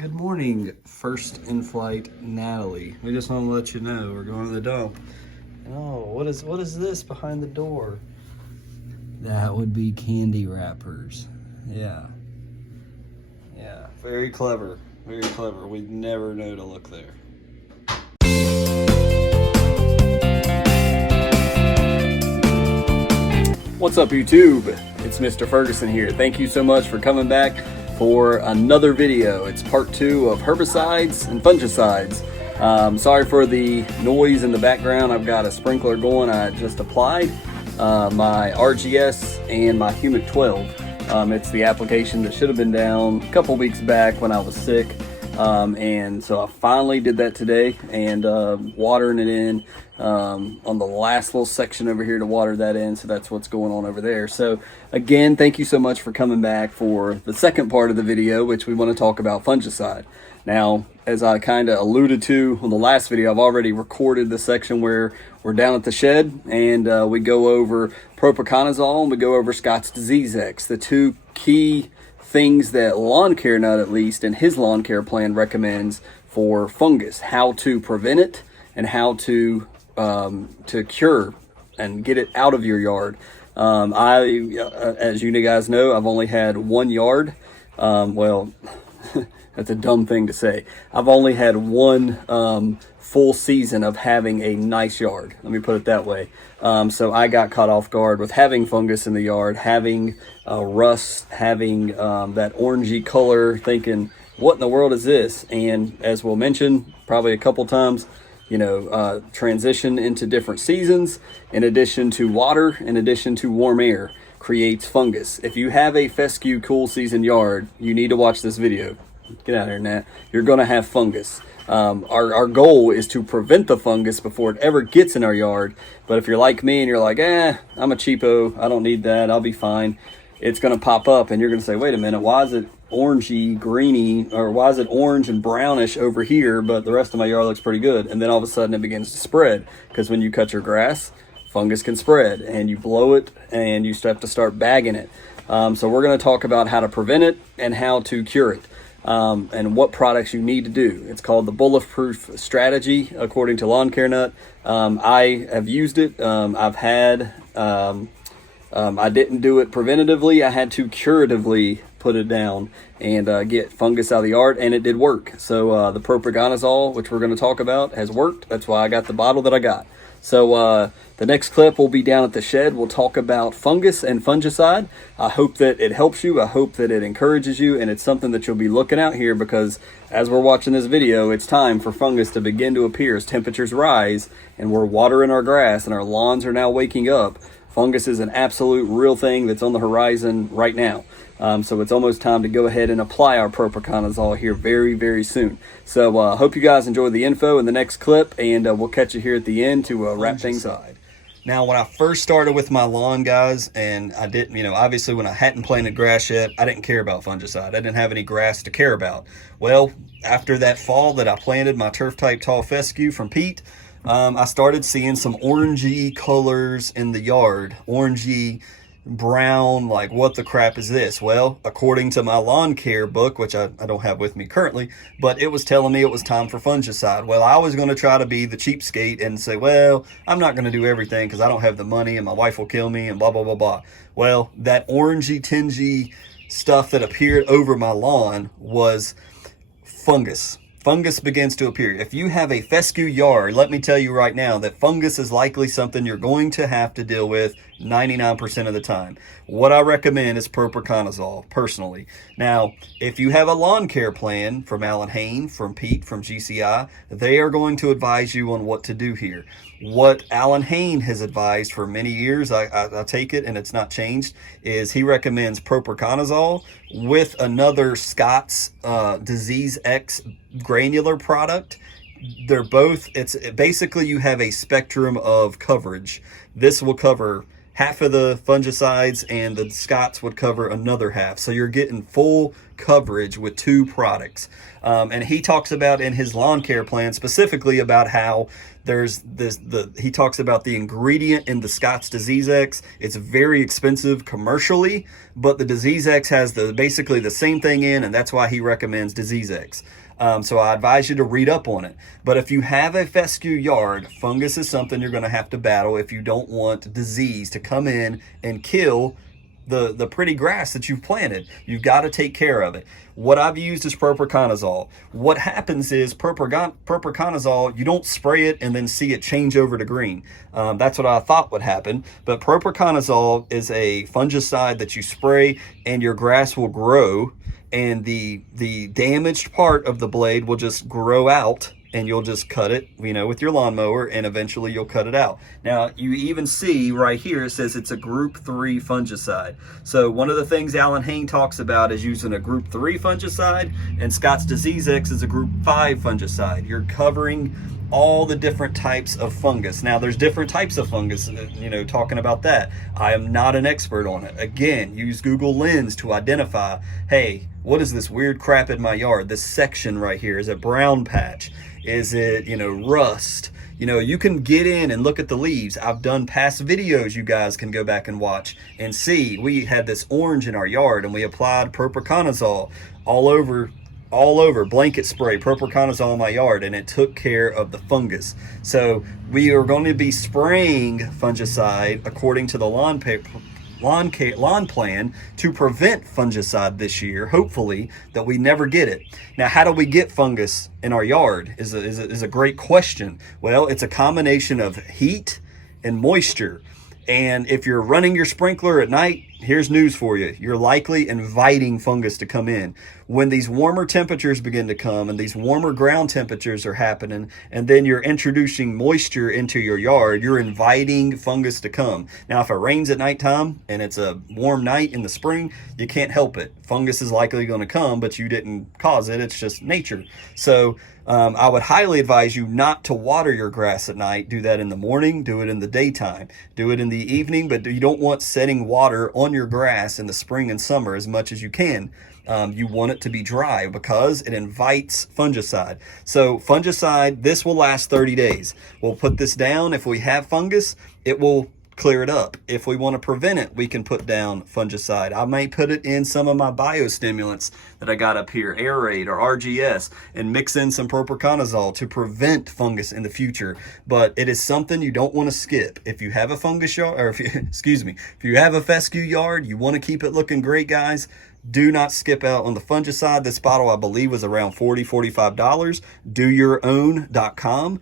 Good morning, first in flight Natalie. We just want to let you know we're going to the dump. Oh, what is this behind the door? That would be candy wrappers. Yeah. Yeah, very clever. Very clever. We'd never know to look there. What's up, YouTube? It's Mr. Ferguson here. Thank you so much for coming back for another video. It's part 2 of herbicides and fungicides. Sorry for the noise in the background. I've got a sprinkler going. I just applied my RGS and my Humic 12. It's the application that should have been down a couple weeks back when I was sick. And so I finally did that today, and watering it in on the last little section over here to water that in. So that's what's going on over there. So again, thank you so much for coming back for the second part of the video, which we want to talk about fungicide. Now, as I kind of alluded to on the last video, I've already recorded the section where we're down at the shed, and we go over propiconazole and we go over Scott's Disease X, the two key things that Lawn Care Nut, at least in his lawn care plan, recommends for fungus: how to prevent it and how to cure and get it out of your yard. As you guys know, I've only had 1 yard. Well, that's a dumb thing to say. I've only had one full season of having a nice yard. Let me put it that way. So I got caught off guard with having fungus in the yard, having rust, having that orangey color, thinking, what in the world is this? And as we'll mention probably a couple times, transition into different seasons, in addition to water, in addition to warm air, creates fungus. If you have a fescue cool season yard, you need to watch this video. Get out of here, Nat. You're going to have fungus. Our goal is to prevent the fungus before it ever gets in our yard. But if you're like me and you're like, I'm a cheapo, I don't need that, I'll be fine, it's going to pop up and you're going to say, wait a minute, why is it orangey, greeny, or why is it orange and brownish over here, but the rest of my yard looks pretty good? And then all of a sudden it begins to spread, because when you cut your grass, fungus can spread, and you blow it and you have to start bagging it. So we're going to talk about how to prevent it and how to cure it. And what products you need to do. It's called the bulletproof strategy, according to Lawn Care Nut. I have used it. I've had, I didn't do it preventatively. I had to curatively put it down and get fungus out of the yard, and it did work. So the propiconazole, which we're going to talk about, has worked. That's why I got the bottle that I got. So the next clip will be down at the shed. We'll talk about fungus and fungicide. I hope that it helps you. I hope that it encourages you, and it's something that you'll be looking out here, because as we're watching this video, it's time for fungus to begin to appear as temperatures rise and we're watering our grass and our lawns are now waking up. Fungus is an absolute real thing that's on the horizon right now. So it's almost time to go ahead and apply our propiconazole here very, very soon. So hope you guys enjoy the info in the next clip, and we'll catch you here at the end to wrap things up. Now, when I first started with my lawn, guys, and I didn't, obviously when I hadn't planted grass yet, I didn't care about fungicide. I didn't have any grass to care about. Well, after that fall that I planted my turf type tall fescue from Pete, I started seeing some orangey colors in the yard, orangey, brown, like, what the crap is this? Well, according to my lawn care book, which I don't have with me currently, but it was telling me it was time for fungicide. Well, I was going to try to be the cheapskate and say, well, I'm not going to do everything because I don't have the money and my wife will kill me and blah, blah, blah, blah. Well, that orangey, tingy stuff that appeared over my lawn was fungus. Fungus begins to appear. If you have a fescue yard, let me tell you right now that fungus is likely something you're going to have to deal with 99% of the time. What I recommend is propiconazole, personally. Now, if you have a lawn care plan from Alan Hain, from Pete, from GCI, they are going to advise you on what to do here. What Alan Hain has advised for many years, I take it and it's not changed, is he recommends propiconazole with another Scott's Disease X granular product. They're both, it's basically, you have a spectrum of coverage. This will cover half of the fungicides, and the Scott's would cover another half. So you're getting full coverage with 2 products. And he talks about in his lawn care plan specifically about how There's he talks about the ingredient in the Scott's Disease X. It's very expensive commercially, but the Disease X has basically the same thing in, and that's why he recommends Disease X. So I advise you to read up on it. But if you have a fescue yard, fungus is something you're going to have to battle if you don't want disease to come in and kill the pretty grass that you've planted. You've got to take care of it. What I've used is propiconazole. What happens is propiconazole, you don't spray it and then see it change over to green. That's what I thought would happen. But propiconazole is a fungicide that you spray and your grass will grow, and the damaged part of the blade will just grow out, and you'll just cut it, with your lawnmower, and eventually you'll cut it out. Now, you even see right here, it says it's a group 3 fungicide. So one of the things Alan Hain talks about is using a group 3 fungicide, and Scott's Disease X is a group 5 fungicide. You're covering all the different types of fungus. Now, there's different types of fungus, talking about that. I am not an expert on it. Again, use Google Lens to identify, hey, what is this weird crap in my yard? This section right here, is it brown patch? Is it, rust? You can get in and look at the leaves. I've done past videos you guys can go back and watch and see. We had this orange in our yard, and we applied propiconazole all over, blanket spray, propiconazole in my yard, and it took care of the fungus. So we are going to be spraying fungicide according to the lawn plan to prevent fungicide this year, hopefully, that we never get it. Now, how do we get fungus in our yard is a great question. Well, it's a combination of heat and moisture. And if you're running your sprinkler at night, here's news for you. You're likely inviting fungus to come in. When these warmer temperatures begin to come and these warmer ground temperatures are happening, and then you're introducing moisture into your yard, you're inviting fungus to come. Now, if it rains at nighttime and it's a warm night in the spring, you can't help it. Fungus is likely going to come, but you didn't cause it. It's just nature. So I would highly advise you not to water your grass at night. Do that in the morning, do it in the daytime, do it in the evening, but you don't want setting water on your grass in the spring and summer as much as you can. You want it to be dry because it invites fungicide. So fungicide, this will last 30 days. We'll put this down. If we have fungus, it will clear it up. If we want to prevent it, we can put down fungicide. I might put it in some of my biostimulants that I got up here, Aerate or RGS, and mix in some propiconazole to prevent fungus in the future. But it is something you don't want to skip. If you have a fungus yard, or if you have a fescue yard, you want to keep it looking great, guys, do not skip out on the fungicide. This bottle, I believe, was around $45. DoYourOwn.com.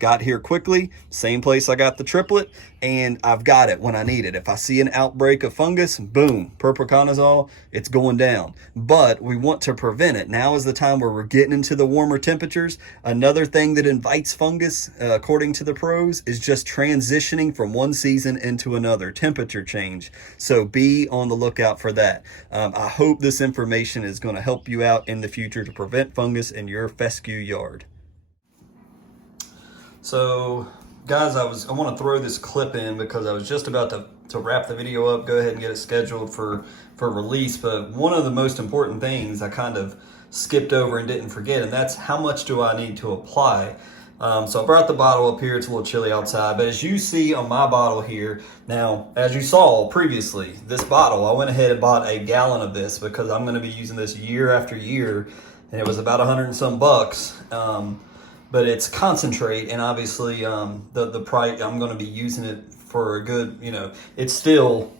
Got here quickly. Same place I got the triplet, and I've got it when I need it. If I see an outbreak of fungus, boom, propiconazole, it's going down. But we want to prevent it. Now is the time where we're getting into the warmer temperatures. Another thing that invites fungus, according to the pros, is just transitioning from one season into another, temperature change. So be on the lookout for that. I hope this information is going to help you out in the future to prevent fungus in your fescue yard. So, guys, I want to throw this clip in because I was just about to wrap the video up, go ahead and get it scheduled for release. But one of the most important things I kind of skipped over and didn't forget, and that's how much do I need to apply. So I brought the bottle up here. It's a little chilly outside, but as you see on my bottle here, now, as you saw previously, this bottle, I went ahead and bought a gallon of this because I'm going to be using this year after year, and it was about $100 and some bucks. But it's concentrate, and obviously the price, I'm going to be using it for a good, it's still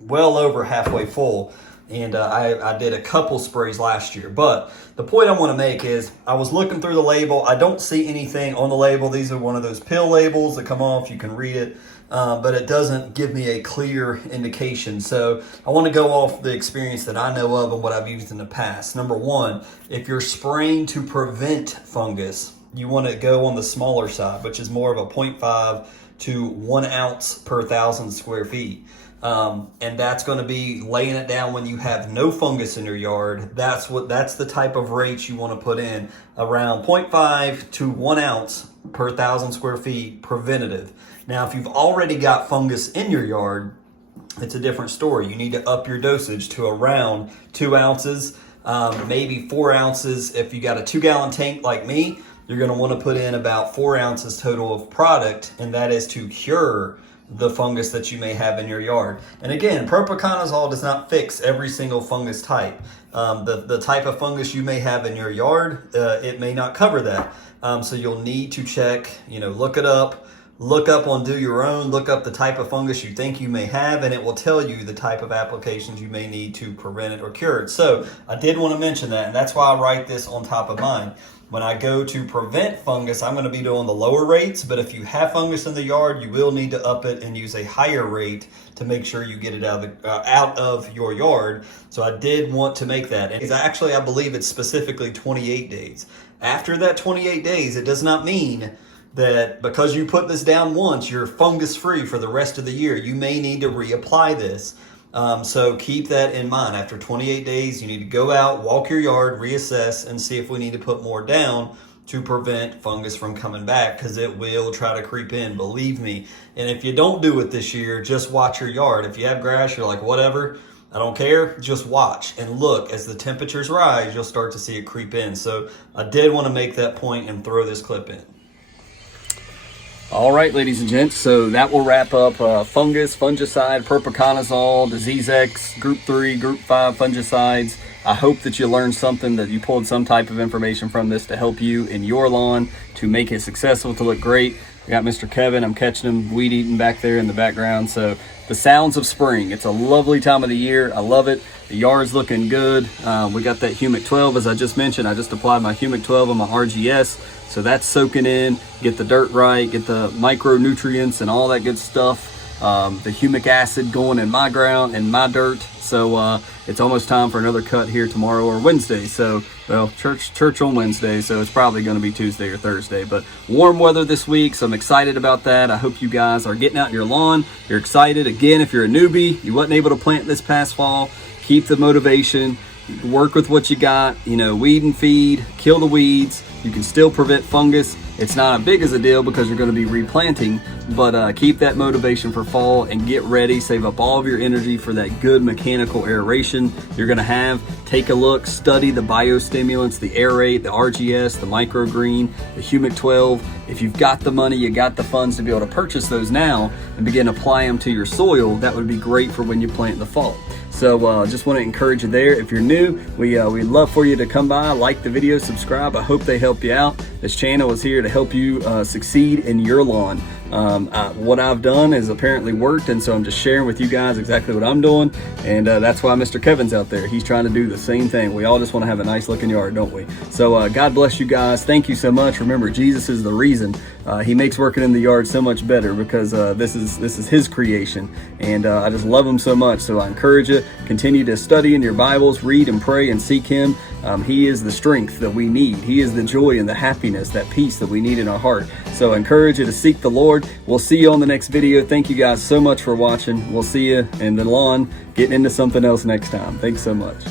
well over halfway full. And I did a couple sprays last year. But the point I want to make is I was looking through the label. I don't see anything on the label. These are one of those pill labels that come off. You can read it. But it doesn't give me a clear indication. So I want to go off the experience that I know of and what I've used in the past. Number one, if you're spraying to prevent fungus, you want to go on the smaller side, which is more of a 0.5 to 1 ounce per 1,000 square feet. And that's going to be laying it down when you have no fungus in your yard. That's the type of rate you want to put in, around 0.5 to 1 ounce per 1,000 square feet preventative. Now, if you've already got fungus in your yard, it's a different story. You need to up your dosage to around 2 ounces, maybe 4 ounces. If you got a 2-gallon tank like me, you're going to want to put in about 4 ounces total of product, and that is to cure the fungus that you may have in your yard. And again, propiconazole does not fix every single fungus type. The type of fungus you may have in your yard, it may not cover that. So you'll need to check, look it up. Look up on Do Your Own, look up the type of fungus you think you may have, and it will tell you the type of applications you may need to prevent it or cure it. So I did want to mention that, and that's why I write this on top of mine. When I go to prevent fungus, I'm going to be doing the lower rates, but if you have fungus in the yard, you will need to up it and use a higher rate to make sure you get it out of your yard. So I did want to make that. And actually, I believe it's specifically 28 days. After that 28 days, it does not mean that because you put this down once, you're fungus free for the rest of the year. You may need to reapply this. So keep that in mind. After 28 days, you need to go out, walk your yard, reassess, and see if we need to put more down to prevent fungus from coming back, because it will try to creep in, believe me. And if you don't do it this year, just watch your yard. If you have grass, you're like, whatever, I don't care, just watch and look. As the temperatures rise, you'll start to see it creep in. So I did want to make that point and throw this clip in. All right, ladies and gents, so that will wrap up fungus, fungicide, propiconazole, Disease X, Group 3, Group 5 fungicides. I hope that you learned something, that you pulled some type of information from this to help you in your lawn to make it successful, to look great. I got Mr. Kevin, I'm catching him weed eating back there in the background. So the sounds of spring, it's a lovely time of the year. I love it. The yard's looking good. We got that Humic 12, as I just mentioned. I just applied my Humic 12 on my RGS. So that's soaking in, get the dirt right, get the micronutrients and all that good stuff. The humic acid going in my ground and my dirt. So it's almost time for another cut here tomorrow or Wednesday. So, well, church on Wednesday, so it's probably going to be Tuesday or Thursday. But warm weather this week, so I'm excited about that. I hope you guys are getting out in your lawn. You're excited. Again, if you're a newbie, you wasn't able to plant this past fall, keep the motivation. Work with what you got, weed and feed, kill the weeds. You can still prevent fungus. It's not as big as a deal because you're going to be replanting, but keep that motivation for fall and get ready. Save up all of your energy for that good mechanical aeration you're going to have. Take a look, study the biostimulants, the aerate, the RGS, the microgreen, the Humic 12. If you've got the money, you got the funds to be able to purchase those now and begin to apply them to your soil, that would be great for when you plant in the fall. So just want to encourage you there. If you're new, we'd love for you to come by, like the video, subscribe. I hope they help you out. This channel is here to help you succeed in your lawn. What I've done has apparently worked, and so I'm just sharing with you guys exactly what I'm doing, and that's why Mr. Kevin's out there. He's trying to do the same thing. We all just want to have a nice looking yard, don't we? So God bless you guys. Thank you so much. Remember, Jesus is the reason. He makes working in the yard so much better, because this is his creation, and I just love him so much. So I encourage you, continue to study in your Bibles, read and pray and seek him. He is the strength that we need. He is the joy and the happiness, that peace that we need in our heart. So I encourage you to seek the Lord. We'll see you on the next video. Thank you guys so much for watching. We'll see you in the lawn getting into something else next time. Thanks so much.